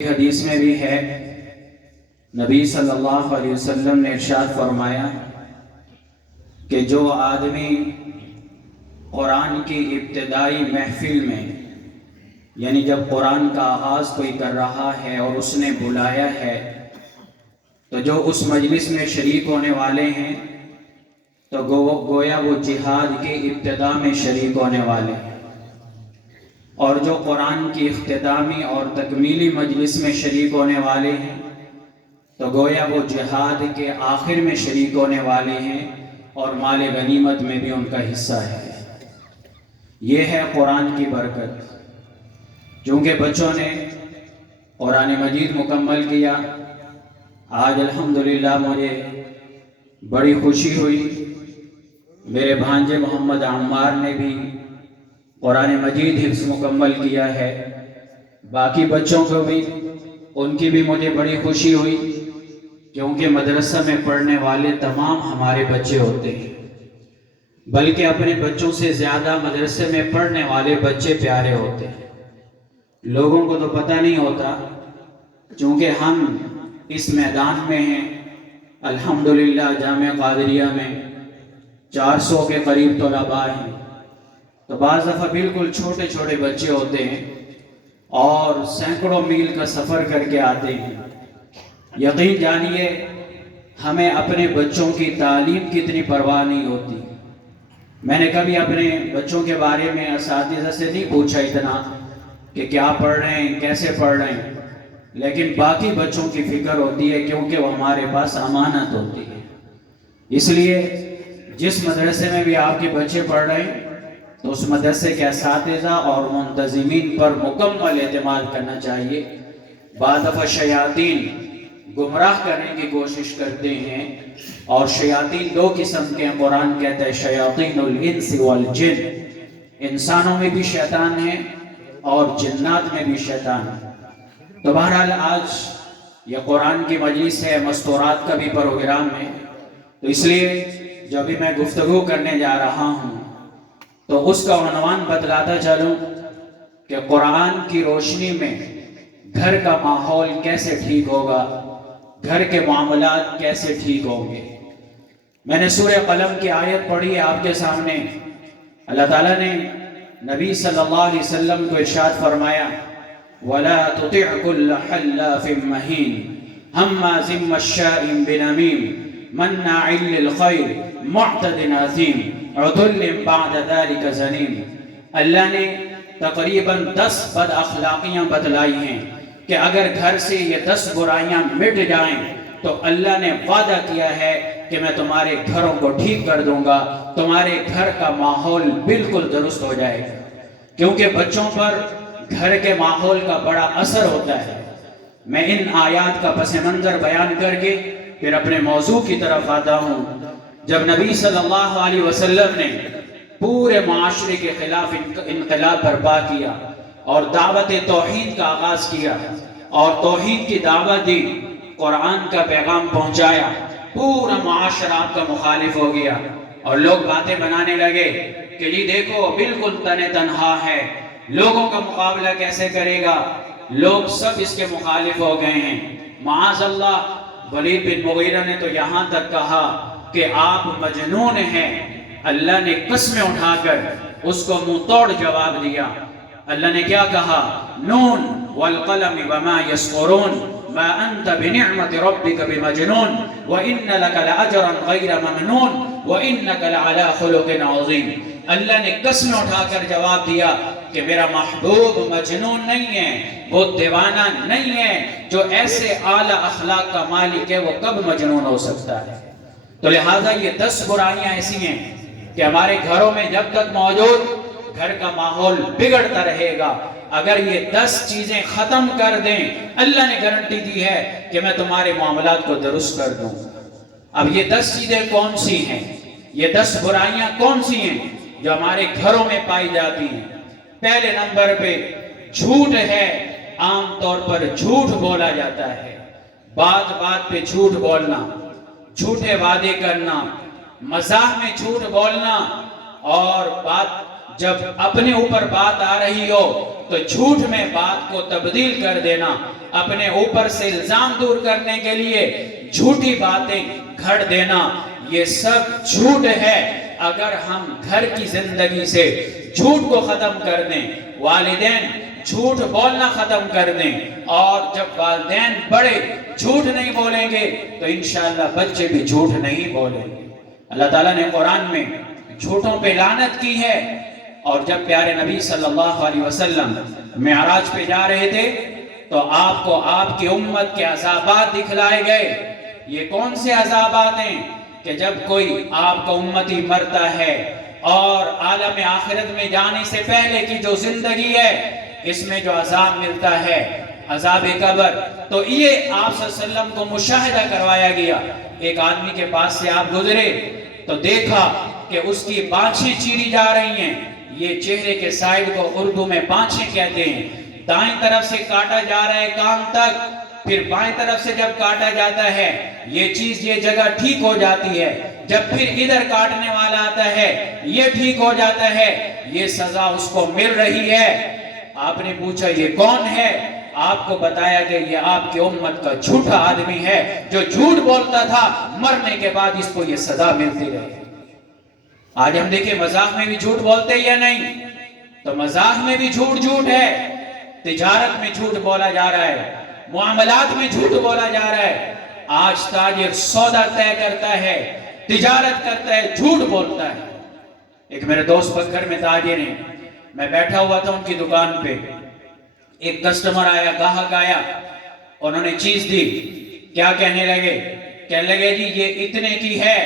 حدیث میں بھی ہے، نبی صلی اللہ علیہ وسلم نے ارشاد فرمایا کہ جو آدمی قرآن کی ابتدائی محفل میں، یعنی جب قرآن کا آغاز کوئی کر رہا ہے اور اس نے بلایا ہے، تو جو اس مجلس میں شریک ہونے والے ہیں تو گویا وہ جہاد کی ابتدا میں شریک ہونے والے ہیں، اور جو قرآن کی اختتامی اور تکمیلی مجلس میں شریک ہونے والے ہیں تو گویا وہ جہاد کے آخر میں شریک ہونے والے ہیں اور مال غنیمت میں بھی ان کا حصہ ہے۔ یہ ہے قرآن کی برکت۔ چونکہ بچوں نے قرآن مجید مکمل کیا، آج الحمدللہ مجھے بڑی خوشی ہوئی، میرے بھانجے محمد عمار نے بھی قرآن مجید حفظ مکمل کیا ہے، باقی بچوں کو بھی، ان کی بھی مجھے بڑی خوشی ہوئی، کیونکہ مدرسہ میں پڑھنے والے تمام ہمارے بچے ہوتے ہیں، بلکہ اپنے بچوں سے زیادہ مدرسے میں پڑھنے والے بچے پیارے ہوتے ہیں۔ لوگوں کو تو پتہ نہیں ہوتا، چونکہ ہم اس میدان میں ہیں، الحمدللہ جامعہ قادریہ میں 400 کے قریب طلباء ہیں، تو بعض دفعہ بالکل چھوٹے چھوٹے بچے ہوتے ہیں اور سینکڑوں میل کا سفر کر کے آتے ہیں۔ یقین جانیے ہمیں اپنے بچوں کی تعلیم کی اتنی پرواہ نہیں ہوتی۔ میں نے کبھی اپنے بچوں کے بارے میں اساتذہ سے نہیں پوچھا اتنا کہ کیا پڑھ رہے ہیں، کیسے پڑھ رہے ہیں، لیکن باقی بچوں کی فکر ہوتی ہے، کیونکہ وہ ہمارے پاس امانت ہوتی ہے۔ اس لیے جس مدرسے میں بھی آپ کے بچے پڑھ رہے ہیں تو اس مدرسے کے اساتذہ اور منتظمین پر مکمل اعتماد کرنا چاہیے۔ بعض دفعہ شیاطین گمراہ کرنے کی کوشش کرتے ہیں، اور شیاطین دو قسم کے ہیں، قرآن کہتا ہے شیاطین الانس والجن، انسانوں میں بھی شیطان ہیں اور جنات میں بھی شیطان ہے۔ تو بہرحال آج یہ قرآن کی مجلس ہے، مستورات کا بھی پروگرام ہے، تو اس لیے جو ابھی میں گفتگو کرنے جا رہا ہوں تو اس کا عنوان بتلاتا چلوں کہ قرآن کی روشنی میں گھر کا ماحول کیسے ٹھیک ہوگا، گھر کے معاملات کیسے ٹھیک ہوں گے۔ میں نے سورہ قلم کی آیت پڑھی ہے آپ کے سامنے۔ اللہ تعالیٰ نے نبی صلی اللہ علیہ وسلم کو ارشاد فرمایا وَلَا تُطِعْ كُلَّ حَلَّافٍ مَّهِينٍ هَمَّازٍ مَّشَّاءٍ بِنَمِيمٍ مَّنَّاعٍ لِّلْخَيْرِ مُعْتَدٍ أَثِيمٍ عُتُلٍّ بَعْدَ ذَلِكَ زَنِيمٍ۔ اللہ نے تقریباً 10 بد اخلاقیاں بتلائی ہیں کہ اگر گھر سے یہ 10 برائیاں مٹ جائیں تو اللہ نے وعدہ کیا ہے کہ میں تمہارے گھروں کو ٹھیک کر دوں گا، تمہارے گھر کا ماحول بالکل درست ہو جائے گا، کیونکہ بچوں پر گھر کے ماحول کا بڑا اثر ہوتا ہے۔ میں ان آیات کا پس منظر بیان کر کے پھر اپنے موضوع کی طرف آتا ہوں۔ جب نبی صلی اللہ علیہ وسلم نے پورے معاشرے کے خلاف انقلاب برپا کیا اور دعوت توحید کا آغاز کیا اور توحید کی دعوت دی، قرآن کا پیغام پہنچایا، پورا معاشرہ آپ کا مخالف ہو گیا اور لوگ باتیں بنانے لگے کہ جی دیکھو بالکل تنہا ہے، لوگوں کا مقابلہ کیسے کرے گا، لوگ سب اس کے مخالف ہو گئے ہیں۔ معاذ اللہ، ولید بن مغیرہ نے تو یہاں تک کہا کہ آپ مجنون ہیں۔ اللہ نے قسمیں اٹھا کر اس کو منہ توڑ جواب دیا۔ اللہ نے کیا کہا؟ نون والقلم وما یسطرون ما انت بنعمت ربک بمجنون وان لک لاجرا غیر ممنون وانک لعلی خلق عظیم۔ اللہ نے قسمیں اٹھا کر جواب دیا کہ میرا محبوب مجنون نہیں ہے، وہ دیوانہ نہیں ہے، جو ایسے اعلیٰ اخلاق کا مالک ہے وہ کب مجنون ہو سکتا ہے؟ تو لہٰذا یہ 10 برائیاں ایسی ہیں کہ ہمارے گھروں میں جب تک موجود، گھر کا ماحول بگڑتا رہے گا۔ اگر یہ 10 چیزیں ختم کر دیں، اللہ نے گارنٹی دی ہے کہ میں تمہارے معاملات کو درست کر دوں۔ اب یہ 10 چیزیں کون سی ہیں؟ یہ 10 برائیاں کون سی ہیں جو ہمارے گھروں میں پائی جاتی ہیں؟ پہلے نمبر پہ جھوٹ ہے۔ عام طور پر جھوٹ بولا جاتا ہے، بات بات پہ جھوٹ بولنا، جھوٹے وعدے کرنا، مزاح میں جھوٹ بولنا، اور بات جب اپنے اوپر بات آ رہی ہو تو جھوٹ میں بات کو تبدیل کر دینا، اپنے اوپر سے الزام دور کرنے کے لیے جھوٹی باتیں گھڑ دینا، یہ سب جھوٹ ہے۔ اگر ہم گھر کی زندگی سے جھوٹ کو ختم کر دیں، والدین جھوٹ بولنا ختم کر دیں، اور جب والدین بڑے جھوٹ نہیں بولیں گے تو انشاءاللہ بچے بھی جھوٹ نہیں بولیں گے۔ اللہ تعالیٰ نے قرآن میں جھوٹوں پہ لعنت کی ہے، اور جب پیارے نبی صلی اللہ علیہ وسلم معراج پہ جا رہے تھے تو آپ کو آپ کی امت کے عذابات دکھلائے گئے۔ یہ کون سے عذابات ہیں کہ جب کوئی آپ کا امتی مرتا ہے اور عالم آخرت میں جانے سے پہلے کی جو زندگی ہے اس میں جو عذاب ملتا ہے، عذاب قبر، تو یہ آپ صلی اللہ علیہ وسلم کو مشاہدہ کروایا گیا۔ ایک آدمی کے پاس سے آپ گزرے تو دیکھا کہ اس کی بانچیں چیری جا رہی ہیں۔ یہ چہرے کے سائڈ کو اردو میں بانچیں کہتے ہیں۔ دائیں طرف سے کاٹا جا رہا ہے کان تک، پھر بائیں طرف سے جب کاٹا جاتا ہے یہ چیز یہ جگہ ٹھیک ہو جاتی ہے، جب پھر ادھر کاٹنے والا آتا ہے یہ ٹھیک ہو جاتا ہے، یہ سزا اس کو مل رہی ہے۔ آپ نے پوچھا یہ کون ہے؟ آپ کو بتایا کہ یہ آپ کی امت کا جھوٹا آدمی ہے جو جھوٹ بولتا تھا، مرنے کے بعد اس کو یہ سزا ملتی رہی۔ آج ہم دیکھیں مذاق میں بھی جھوٹ بولتے یا نہیں؟ تو مذاق میں بھی جھوٹ جھوٹ ہے، تجارت میں جھوٹ بولا جا رہا ہے، معاملات میں جھوٹ بولا جا رہا ہے۔ آج تاجر سودا طے کرتا ہے، تجارت کرتا ہے، جھوٹ بولتا ہے۔ ایک میرے دوست پکھر میں تاجر ہیں، میں بیٹھا ہوا تھا ان کی دکان پہ، ایک کسٹمر آیا، گاہک آیا، انہوں نے چیز دی، کیا کہنے لگے؟ کہنے لگے جی یہ اتنے کی ہے،